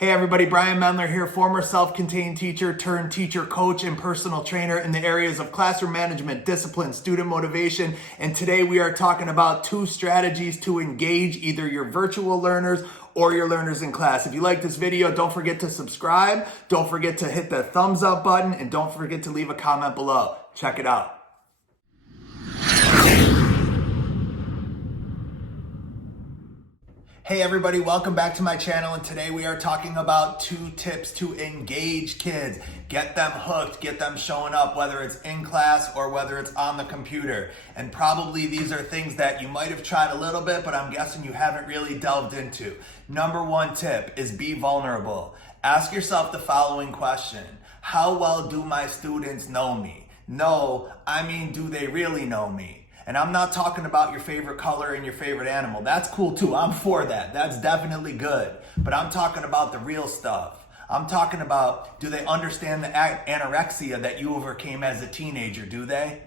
Hey everybody, Brian Mendler here, former self-contained teacher turned teacher coach and personal trainer in the areas of classroom management, discipline, student motivation. And today we are talking about 2 strategies to engage either your virtual learners or your learners in class. If you like this video, don't forget to subscribe, don't forget to hit the thumbs up button, and don't forget to leave a comment below. Check it out. Hey everybody, welcome back to my channel, and today we are talking about 2 tips to engage kids. Get them hooked, get them showing up, whether it's in class or whether it's on the computer. And probably these are things that you might have tried a little bit, but I'm guessing you haven't really delved into. Number 1 tip is be vulnerable. Ask yourself the following question: how well do my students know me? No, I mean, do they really know me? And I'm not talking about your favorite color and your favorite animal. That's cool too. I'm for that. That's definitely good. But I'm talking about the real stuff. I'm talking about, do they understand the anorexia that you overcame as a teenager? Do they?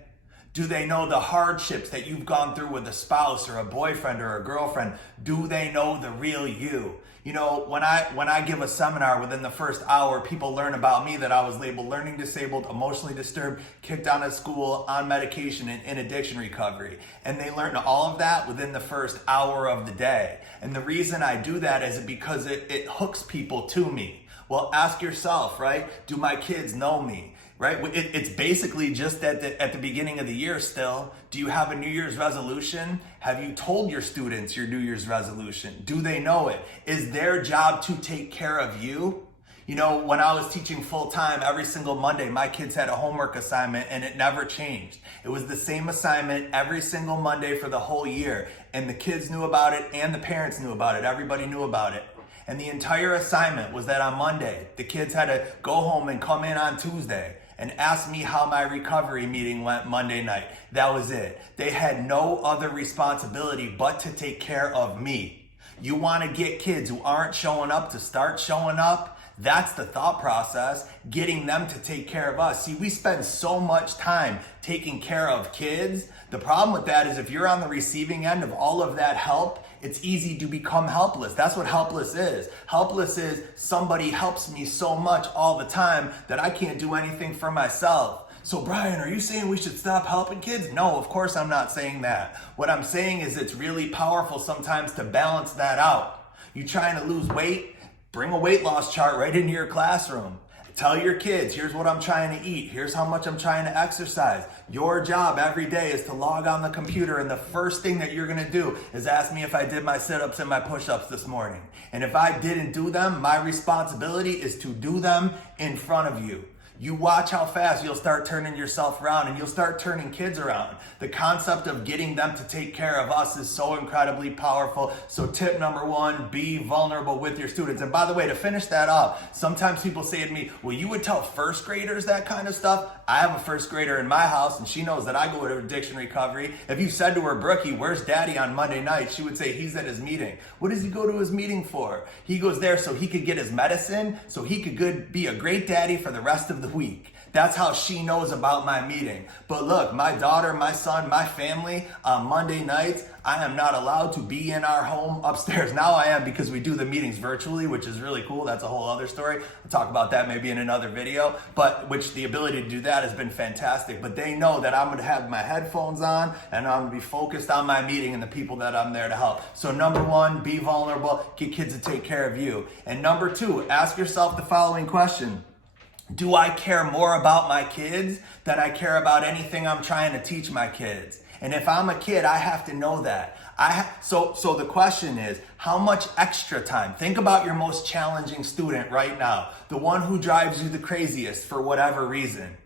Do they know the hardships that you've gone through with a spouse or a boyfriend or a girlfriend? Do they know the real you? You know, when I give a seminar, within the first hour, people learn about me, that I was labeled learning disabled, emotionally disturbed, kicked out of school, on medication, and in addiction recovery. And they learn all of that within the first hour of the day. And the reason I do that is because it hooks people to me. Well, ask yourself, right? Do my kids know me? Right? It's basically just at the beginning of the year still. Do you have a New Year's resolution? Have you told your students your New Year's resolution? Do they know it? Is their job to take care of you? You know, when I was teaching full-time, every single Monday, my kids had a homework assignment and it never changed. It was the same assignment every single Monday for the whole year. And the kids knew about it and the parents knew about it. Everybody knew about it. And the entire assignment was that on Monday, the kids had to go home and come in on Tuesday and ask me how my recovery meeting went Monday night. That was it. They had no other responsibility but to take care of me. You want to get kids who aren't showing up to start showing up? That's the thought process, getting them to take care of us. See, we spend so much time taking care of kids. The problem with that is if you're on the receiving end of all of that help, it's easy to become helpless. That's what helpless is. Helpless is somebody helps me so much all the time that I can't do anything for myself. So Brian, are you saying we should stop helping kids? No, of course I'm not saying that. What I'm saying is it's really powerful sometimes to balance that out. You trying to lose weight? Bring a weight loss chart right into your classroom. Tell your kids, here's what I'm trying to eat. Here's how much I'm trying to exercise. Your job every day is to log on the computer, and the first thing that you're gonna do is ask me if I did my sit-ups and my push-ups this morning. And if I didn't do them, my responsibility is to do them in front of you. You watch how fast you'll start turning yourself around, and you'll start turning kids around. The concept of getting them to take care of us is so incredibly powerful. So tip number 1, be vulnerable with your students. And by the way, to finish that up, sometimes people say to me, well, you would tell first graders that kind of stuff? I have a first grader in my house, and she knows that I go to addiction recovery. If you said to her, Brookie, where's daddy on Monday night? She would say, he's at his meeting. What does he go to his meeting for? He goes there so he could get his medicine, so he could be a great daddy for the rest of the week. That's how she knows about my meeting. But look, my daughter, my son, my family, on Monday nights, I am not allowed to be in our home upstairs. Now I am, because we do the meetings virtually, which is really cool. That's a whole other story. I'll talk about that maybe in another video, but which the ability to do that has been fantastic. But they know that I'm gonna have my headphones on and I'm gonna be focused on my meeting and the people that I'm there to help. So number 1, be vulnerable, get kids to take care of you. And number 2, ask yourself the following question: do I care more about my kids than I care about anything I'm trying to teach my kids? And if I'm a kid, I have to know that. So the question is, how much extra time? Think about your most challenging student right now, the one who drives you the craziest for whatever reason.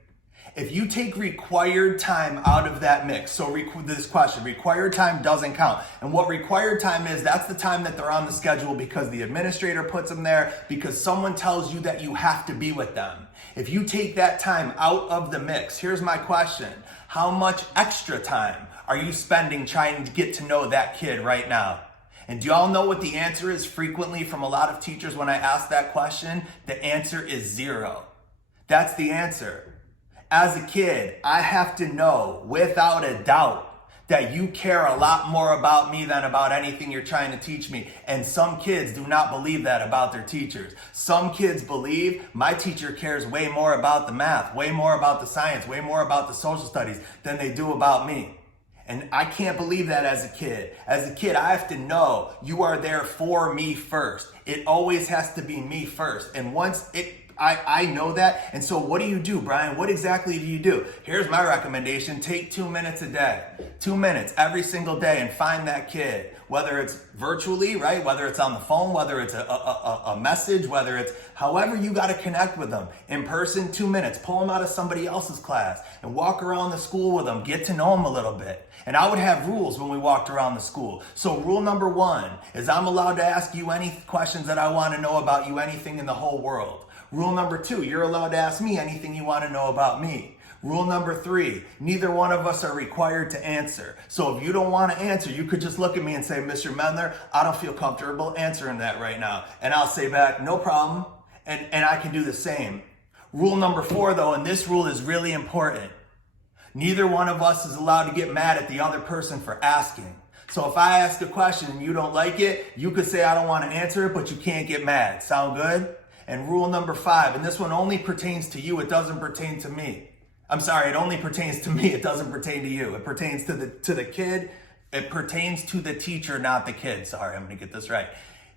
If you take required time out of that mix, so this question, required time doesn't count. And what required time is, that's the time that they're on the schedule because the administrator puts them there, because someone tells you that you have to be with them. If you take that time out of the mix, here's my question: how much extra time are you spending trying to get to know that kid right now? And do y'all know what the answer is frequently from a lot of teachers when I ask that question? The answer is 0. That's the answer. As a kid, I have to know without a doubt that you care a lot more about me than about anything you're trying to teach me. And some kids do not believe that about their teachers. Some kids believe my teacher cares way more about the math, way more about the science, way more about the social studies than they do about me. And I can't believe that as a kid. As a kid, I have to know you are there for me first. It always has to be me first. And once I know that. And so what do you do, Brian? What exactly do you do? Here's my recommendation. Take 2 minutes a day, 2 minutes every single day, and find that kid, whether it's virtually, right? Whether it's on the phone, whether it's a message, whether it's however you got to connect with them in person, 2 minutes, pull them out of somebody else's class and walk around the school with them, get to know them a little bit. And I would have rules when we walked around the school. So rule number 1 is I'm allowed to ask you any questions that I want to know about you, anything in the whole world. Rule number 2, you're allowed to ask me anything you want to know about me. Rule number 3, neither one of us are required to answer. So if you don't want to answer, you could just look at me and say, Mr. Mendler, I don't feel comfortable answering that right now. And I'll say back, no problem. And I can do the same. Rule number 4, though, and this rule is really important. Neither one of us is allowed to get mad at the other person for asking. So if I ask a question and you don't like it, you could say I don't want to answer it, but you can't get mad. Sound good? And rule number 5, and this one only pertains to you, it doesn't pertain to me. I'm sorry, it only pertains to me, it doesn't pertain to you. It pertains to the kid, it pertains to the teacher, not the kid. Sorry, I'm gonna get this right.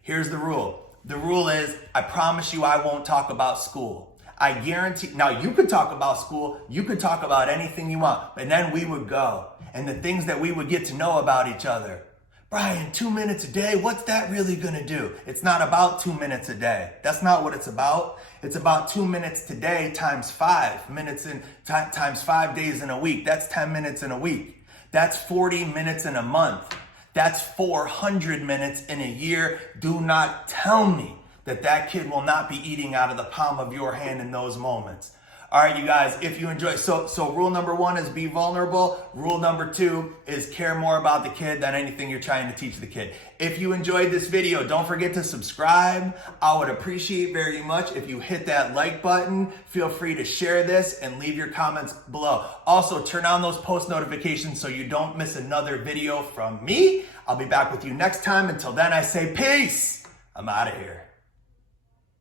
Here's the rule. The rule is, I promise you I won't talk about school. I guarantee, now you could talk about school, you could talk about anything you want, and then we would go. And the things that we would get to know about each other. Brian, 2 minutes a day, what's that really gonna do? It's not about 2 minutes a day. That's not what it's about. It's about 2 minutes today times 5 minutes times 5 days in a week. That's 10 minutes in a week. That's 40 minutes in a month. That's 400 minutes in a year. Do not tell me that kid will not be eating out of the palm of your hand in those moments. All right, you guys, if you enjoy, so rule number 1 is be vulnerable. Rule number 2 is care more about the kid than anything you're trying to teach the kid. If you enjoyed this video, don't forget to subscribe. I would appreciate very much if you hit that like button. Feel free to share this and leave your comments below. Also, turn on those post notifications so you don't miss another video from me. I'll be back with you next time. Until then, I say peace. I'm out of here.